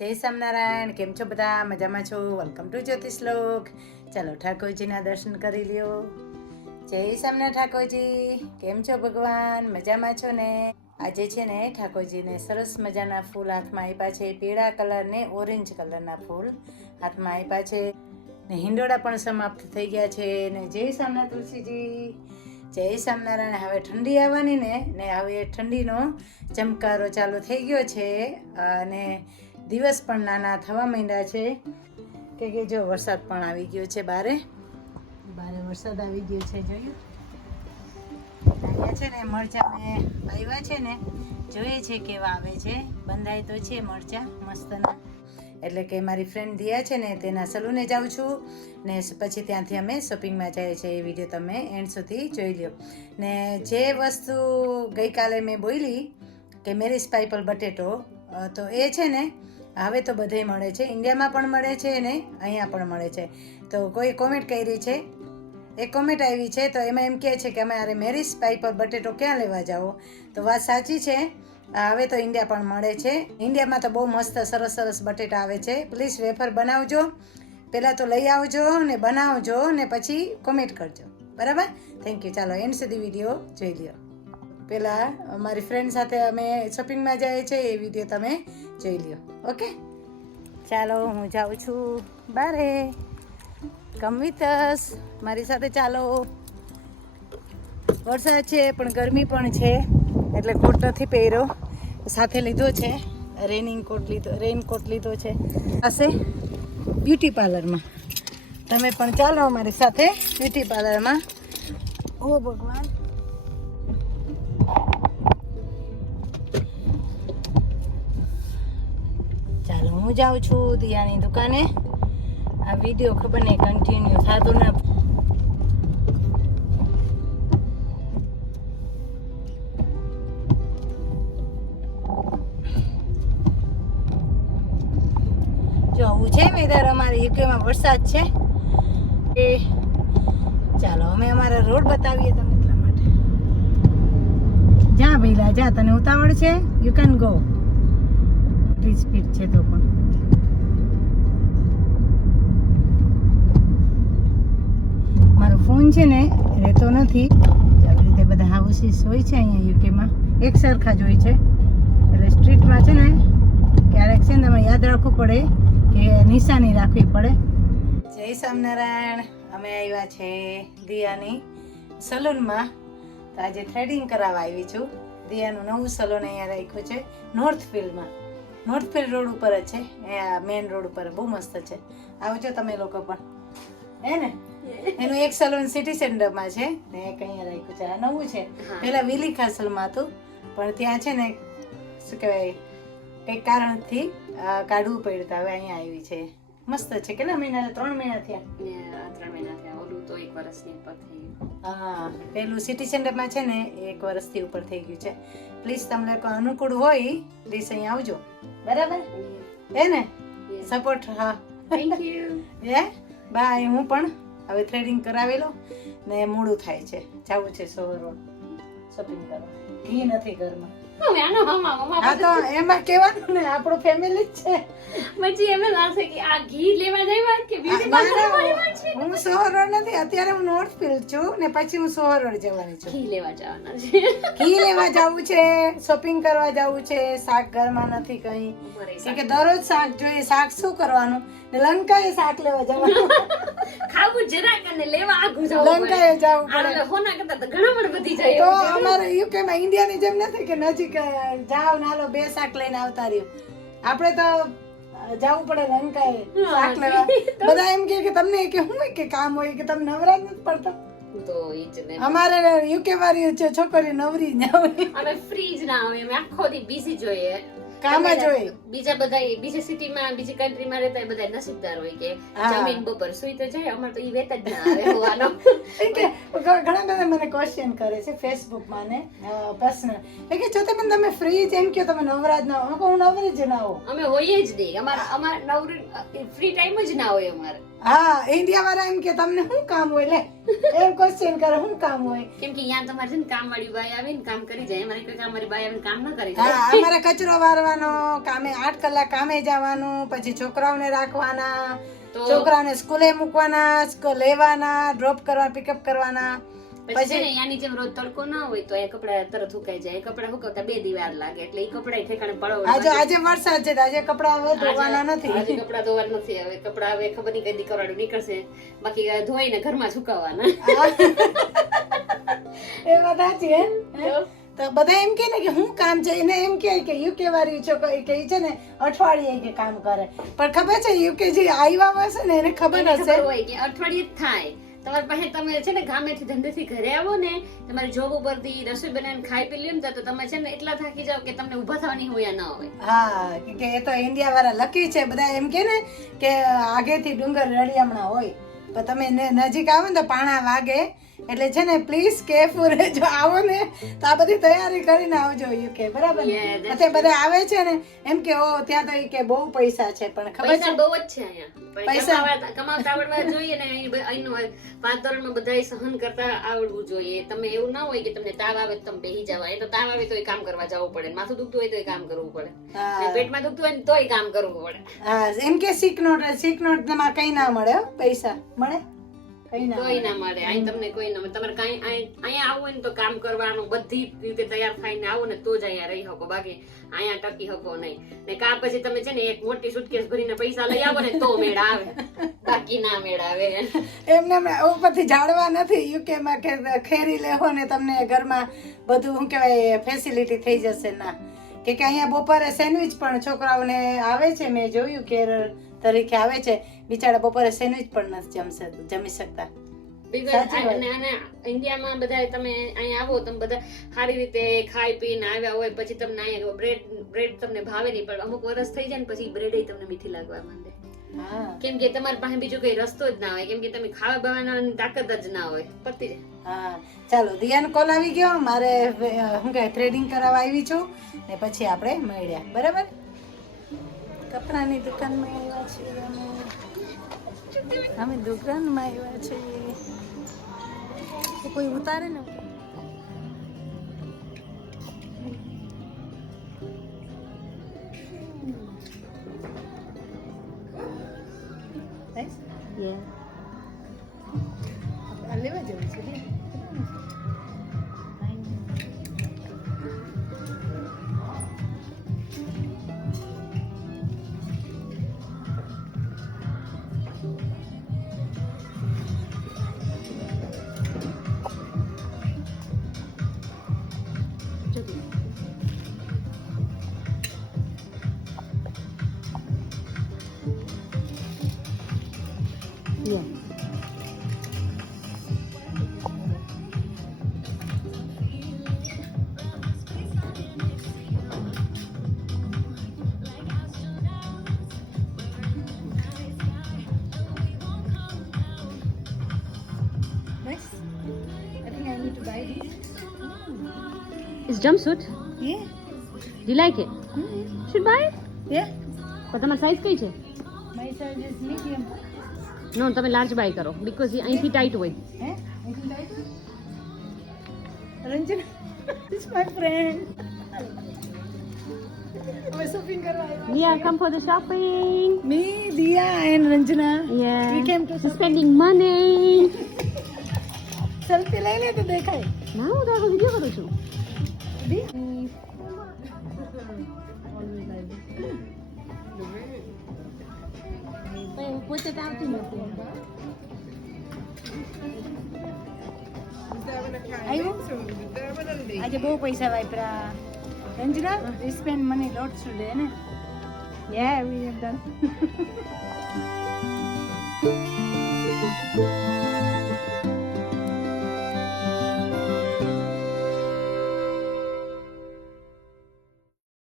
જય સ્વામિનારાયણ. કેમ છો બધા? મજામાં છો? Welcome to Jyotishlok. ચાલો ઠાકોરજીના દર્શન કરી લ્યો. જય સ્વામિનારાયણ ઠાકોરજી. કેમ છો ભગવાન? મજામાં છો ને? આજે છે ને ઠાકોરજીને સરસ મજાના ફૂલ હાથમાં આપ્યા છે. પીળા કલર ને ઓરેન્જ કલરના ફૂલ હાથમાં આપ્યા છે ને હિંડોળા પણ સમાપ્ત થઈ ગયા છે ને જય સ્વામિનારાયણ તુલસીજી. જય સ્વામિનારાયણ. હવે ઠંડી આવવાની ને હવે ઠંડીનો ચમકારો ચાલુ થઈ ગયો છે અને દિવસ પણ નાના થવા માંડ્યા છે કે જો વરસાદ પણ આવી ગયો છે. બારે વરસાદ આવી ગયો છે. જોયું અહીંયા છે ને મરચાં મેં આવ્યા છે ને, જોઈએ છે કેવા આવે છે. બંધાય તો છે મરચાં મસ્તના. એટલે કે મારી ફ્રેન્ડ દિયા છે ને તેના સલૂને જાઉં છું ને પછી ત્યાંથી અમે શોપિંગમાં જઈએ છીએ. એ વિડીયો તમે એન્ડ સુધી જોઈ લો. ને જે વસ્તુ ગઈકાલે મેં બોલી કે મેરીસ પાઇપલ બટેટો, તો એ છે ને હવે તો બધે મળે છે. ઇન્ડિયામાં પણ મળે છે ને અહીંયા પણ મળે છે. તો કોઈ કોમેન્ટ કરી છે, એક કોમેન્ટ આવી છે તો એમાં એમ કહે છે કે અમારે મેરીસ પાઇપલ બટેટો ક્યાં લેવા જાઓ? તો વાત સાચી છે, હવે તો ઇન્ડિયા પણ મળે છે. ઇન્ડિયામાં તો બહુ મસ્ત સરસ સરસ બટેટા આવે છે. પ્લીઝ વેફર બનાવજો, પહેલાં તો લઈ આવજો ને બનાવજો ને પછી કોમેન્ટ કરજો, બરાબર? Thank you. ચાલો એન્ડ સુધી વિડીયો જોઈ લ્યો. પહેલાં મારી ફ્રેન્ડ સાથે અમે શોપિંગમાં જઈએ છીએ, એ વિડીયો તમે જોઈ લ્યો. ઓકે, ચાલો હું જાઉં છું બારે. કમ વિથ અસ, મારી સાથે ચાલો. વરસાદ છે પણ ગરમી પણ છે એટલે કોટ નથી પહેર્યો, સાથે લીધો છે રેઇનકોટ લીધો છે. પાસે બ્યુટી પાર્લરમાં તમે પણ ચાલો અમારી સાથે બ્યુટી પાર્લરમાં. ઓ ભગવાન, ચાલો હું જાઉં છું દિયાની દુકાને. આ વિડીયો ખબર નહીં કન્ટિન્યુ થતો ને. જો આવું છે વેધર. અમારે યુકેમાં વરસાદ છે. એ ચાલો અમે અમારા રોડ બતાવીએ તમને એટલા માટે. જા ભઈલા જા, તને ઉતાવળ છે? You can go. સ્પીડ છે તો પણ મારો ફોન છે ને રહેતો નથી. આવી રીતે બધા હાઉસીસ હોય છે અહીંયા યુકેમાં, એક સરખા જ હોય છે. એટલે સ્ટ્રીટમાં છે ને ક્યારેક છે ને તમે યાદ રાખવું પડે કે નિશાની રાખવી પડે. જય સ્વામિનારાયણ. અમે આવ્યા છે દિયાની સલૂનમાં. તો આજે થ્રેડિંગ કરાવવા આવી છું. દિયાનું નવું સલૂન અહીંયા રાખ્યું છે નોર્થફિલ્ડમાં. નોર્થફિલ્ડ રોડ ઉપર જ છે, અહીંયા મેઇન રોડ ઉપર. બહુ મસ્ત છે, આવજો તમે લોકો પણ, હે ને? એનું એક સલૂન સિટી સેન્ટરમાં છે ને એક અહીંયા રાખ્યું છે. આ નવું છે. પહેલા વિલી કાસલમાં હતું પણ ત્યાં છે ને શું કહેવાય કંઈક કારણથી કાઢવું પડ્યું. તો હવે અહીંયા આવી છે. મસ્ત છે. કેટલા મહિના? 3 મહિના થયા. 3 મહિના થયા. ઓલું તો 1 વર્ષની ઉપર થઈ ગયું. હા, પેલું સિટી સેન્ટરમાં છે ને 1 વર્ષથી ઉપર થઈ ગયું છે. પ્લીઝ તમને કોઈ અનુકૂળ હોય પ્લીઝ અહીંયા આવજો, બરાબર? હે ને? સપોર્ટ. હા, થેન્ક યુ. હે બાય. હું પણ હવે થ્રેડિંગ કરાવેલો ને મોડું થાય છે, જવું છે સોરો શોપિંગ કરવા. ઘી નથી ઘરમાં. હા તો એમાં કહેવાનું ને આપણું ફેમિલી જ છે. પછી એમ લાગે કે આ ઘી લેવા જઈવા કે બ્યુટી પાર્લરમાં જવા છે. હું સોહરો નથી, અત્યારે હું નોર્થફિલ્ડ છું ને પછી હું સોહરો જવાની છું. ઘી લેવા જવાના છે. ઘી લેવા જવું છે, શોપિંગ કરવા જવું છે. શાક ઘરમાં નથી કઈ, કે દરરોજ શાક જોઈએ. શાક શું કરવાનું? લંકાએ શાક લેવા જવાનું. ખાવું જરાક અને લેવા આગું જવું. લંકાએ જવું પડે. આ હોના કરતા તો ઘણા પણ વધી જાય. તો અમારે યુકેમાં ઇન્ડિયાની જેમ નથી કે નજીક જાવ નાલો 2 શાક લઈને આવતા રહ્યો. આપણે તો જવું પડે લંકાએ શાક લેવા. બધા એમ કે તમને કે હું કે કામ હોય કે તમે નવરા નથી પડતા. તો ઈ જ ને. અમારે યુકે વાળી છે છોકરી નવરી ના હોય. અમે ફ્રી જ ના હોય. અમે આખો દી બિઝી જોઈએ. કામ જ હોય. બીજા બધા બીજી સિટીમાં બીજી કન્ટ્રીમાં રહેતા બધા નસીબદાર હોય કે જમીન બપોર સુઈ તો જાય. અમાર તો ઈ વેત જ ના આવે હોવાનો. કે ઘણા બધા મને ક્વેશ્ચન કરે છે ફેસબુકમાં ને પર્સનલ કે જો તમે ફ્રી જ એમ કે તમે નવરાજ ના હો. હું નવરી જ ના હો. અમે હોઈએ જ નહીં. અમાર નવરી ફ્રી ટાઈમ જ ના હોય અમારે. હા ઇન્ડિયા વાળા એમ કે તમને શું કામ હોય લે એમ ક્વેશ્ચન કરે શું કામ હોય. કેમ કે અહીંયા તમારે છે ને કામ વાળી બાઈ આવીને કામ કરી જાય, અમારે કોઈ કામ વાળી બાઈ આવીને કામ ન કરી હા જાય. અમારે કચરો વારવાનો, કામે 8 કલાક કામે જવાનું, પછી છોકરાઓને રાખવાના, તો છોકરાઓને સ્કૂલે મૂકવાના, લેવાના, ડ્રોપ કરવા, પિકઅપ કરવાના. પછી છે ને અહીંયાની જેમ રોજ તડકો ના હોય તો એ કપડા તરત સુકાઈ જાય. એ કપડા સુકવતા 2 દી વાર લાગે, એટલે એ કપડા ઠેકાણે પડવા. આજે વરસાદ છે તો આજે કપડા હવે ધોવાના નથી. આજે કપડા ધોવા નથી. હવે કપડા હવે ખબર નહીં કઈ દી કરાડું નીકળશે, બાકી ધોઈને ઘરમાં સુકાવવાના. એ વાત સાચી હે. તો બધા એમ કે ને કે શું કામ છે, એને એમ કે યુકે વાળી છોકરી કે છે ને અઠવાડિયે કે કામ કરે, પણ ખબર છે યુકે જે આવ્યા હશે ને એને ખબર હશે ખબર હોય કે અઠવાડિયે જ થાય. તમારી પાસે તમે છે ને ગામેથી ધંધેથી ઘરે આવો ને, તમારી જોબ ઉપરથી રસોઈ બનાવીને ખાઈ પી લ્યો ને તો તમે છે ને એટલા થાકી જાવ કે તમને ઊભા થવાની હોય ના હોય. હા કે એ તો ઇન્ડિયા વાળા લકી છે. બધા એમ કે ને કે આગેથી ડુંગર રળિયામણા હોય, પણ તમે નજીક આવો ને તો પાણા વાગે. એટલે છે ને પ્લીઝ કેરફુલ જો આવો ને તો આ બધી તૈયારી કરીને આવજો યુકે, બરાબર ને? અત્યારે બધા આવે છે ને એમ કે ઓ ત્યાં તો કે બહુ પૈસા છે, પણ ખબર પૈસા છે બહુ જ છે અહીંયા. પૈસા કમાવતા આવડવા જોઈએ ને. અહીંનું 5 ધોરણમાં બધાય સહન કરતા આવડવું જોઈએ. તમે એવું ના હોય કે તમને તાવ આવે તો તમે બેહી જાવ. એ તો તાવ આવે તોય કામ કરવા જવું પડે, માથું દુખતું હોય તોય કામ કરવું પડે, ને પેટમાં દુખતું હોય ને તોય કામ કરવું પડે. હા એમ કે સિક નોટ માં કઈ ના મળે હો, પૈસા મળે કોઈ ના મળે. અહીં તમને કોઈ ના મળે. તમારે કઈ અહીંયા આવવું હોય ને તો કામ કરવાનું, બધી રીતે તૈયાર થઈને આવો ને તો જ અહીંયા રહી શકો, બાકી અહીંયા ટકી શકો નહીં. ને કા પછી તમે છે ને એક મોટી સુટકેસ ભરીને પૈસા લઈ આવો ને તો મેળ આવે, બાકી ના મેળ આવે. એમને ઉપરથી જાળવા નથી યુકે માં કે ખેરી લેવો ને તમને ઘરમાં બધું શું કહેવાય ફેસિલિટી થઈ જશે ના. કે અહીંયા બપોરે સેન્ડવિચ પણ છોકરાઓને આવે છે, મેં જોયું કેરળ તરીકે આવે છે, બિચારા બપોરે સેન્ડવિચ પણ નથી જમી શકતા. ઇન્ડિયામાં બધા તમે અહીંયા આવો તમે બધા સારી રીતે ખાઈ પીને આવ્યા હોય, પછી તમને અહીંયા બ્રેડ તમને ભાવે નહીં, પણ અમુક વર્ષ થઈ જાય ને પછી બ્રેડ તમને મીઠી લાગવા માંડે. કેમ કે તમારી પાસે બીજો કઈ રસ્તો જ ના હોય, કેમ કે તમે ખાવા બનાવવાની તાકાત જ ના હોય. પતી જાય. હા ચાલો દિયાનો કોલ આવી ગયો, મારે શું કહે થ્રેડિંગ કરાવવા આવી છું ને પછી આપણે મળ્યા, બરાબર? કપડાની દુકાનમાં આવ્યા છીએ અમે દુકાનમાં આવ્યા છીએ. કોઈ ઉતારે ને લેવા જવું છે. It's jumpsuit. Yeah. Do you like it? Should buy it? Yeah. પણ તમારી સાઈઝ કઈ છે? My size is medium. નો તમે લાર્જ બાય કરો, બીકોઝ એ અહીંથી ટાઈટ હોય. હે? Ranjan is my friend. અમે શોપિંગ કરવા આવ્યા. We are come for the shopping. Me, Diya and Ranjana. Yeah. We came to spending money. Selfie લઈ લે તો દેખાય. ના હું તો વિડિયો કરું છું. પોતે તો આવતી નથી. આજે બહુ પૈસા વાપરા. Ranjana we spend money lots today ને. Yeah, we have done.